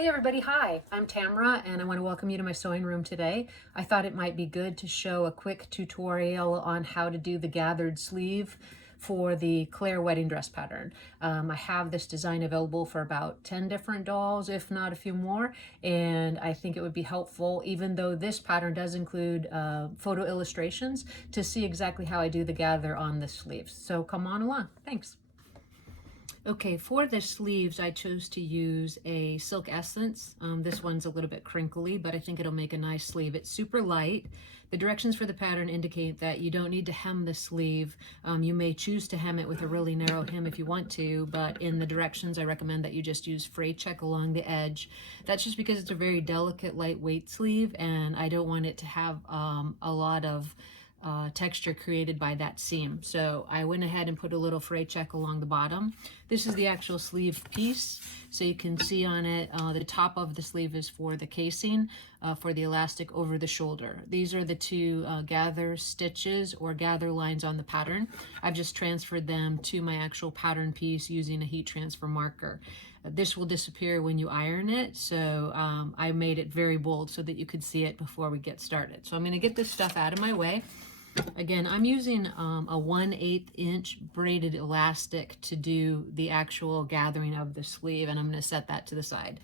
Hey everybody, hi, I'm Tamara and I want to welcome you to my sewing room today. I thought it might be good to show a quick tutorial on how to do the gathered sleeve for the Claire wedding dress pattern. I have this design available for about 10 different dolls, if not a few more, and I think it would be helpful, even though this pattern does include photo illustrations, to see exactly how I do the gather on the sleeves. So come on along, thanks. Okay, for the sleeves, I chose to use a Silk Essence. This one's a little bit crinkly, but I think it'll make a nice sleeve. It's super light. The directions for the pattern indicate that you don't need to hem the sleeve. You may choose to hem it with a really narrow hem if you want to, but in the directions, I recommend that you just use fray check along the edge. That's just because it's a very delicate, lightweight sleeve, and I don't want it to have a lot of texture created by that seam. So I went ahead and put a little fray check along the bottom. This is the actual sleeve piece. So you can see on it, the top of the sleeve is for the casing, for the elastic over the shoulder. These are the two gather stitches or gather lines on the pattern. I've just transferred them to my actual pattern piece using a heat transfer marker. This will disappear when you iron it, so I made it very bold so that you could see it before we get started. So I'm going to get this stuff out of my way. Again, I'm using a 1/8 inch braided elastic to do the actual gathering of the sleeve, and I'm going to set that to the side.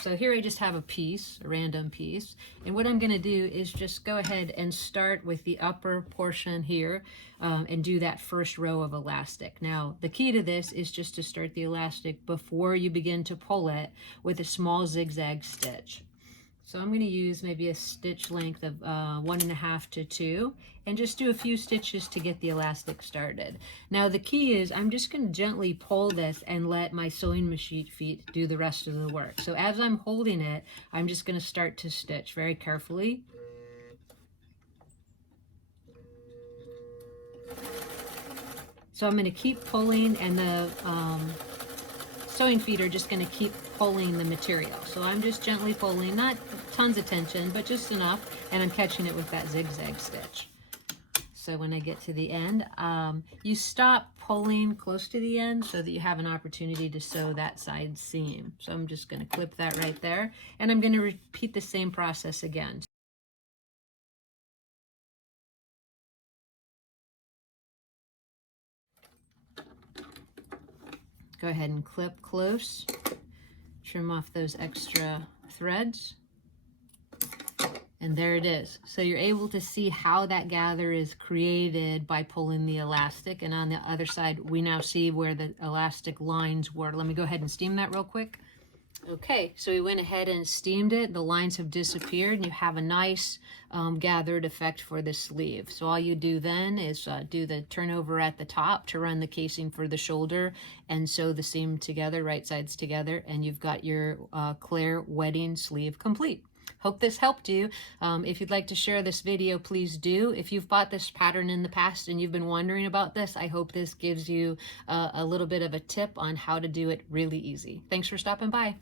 So here I just have a piece, a random piece, and what I'm going to do is just go ahead and start with the upper portion here and do that first row of elastic. Now, the key to this is just to start the elastic before you begin to pull it with a small zigzag stitch. So I'm going to use maybe a stitch length of 1.5 to 2 and just do a few stitches to get the elastic started. Now the key is I'm just going to gently pull this and let my sewing machine feet do the rest of the work. So as I'm holding it, I'm just going to start to stitch very carefully. So I'm going to keep pulling, and the sewing feet are just going to keep pulling the material. So I'm just gently pulling, not tons of tension, but just enough, and I'm catching it with that zigzag stitch. So when I get to the end, you stop pulling close to the end so that you have an opportunity to sew that side seam. So I'm just going to clip that right there, and I'm going to repeat the same process again. Go ahead and clip close, trim off those extra threads, and there it is. So you're able to see how that gather is created by pulling the elastic, and on the other side we now see where the elastic lines were. Let me go ahead and steam that real quick. Okay, so we went ahead and steamed it. The lines have disappeared, and you have a nice gathered effect for the sleeve. So all you do then is do the turnover at the top to run the casing for the shoulder and sew the seam together, right sides together, and you've got your Claire wedding sleeve complete. Hope this helped you. If you'd like to share this video, please do. If you've bought this pattern in the past and you've been wondering about this, I hope this gives you a little bit of a tip on how to do it really easy. Thanks for stopping by.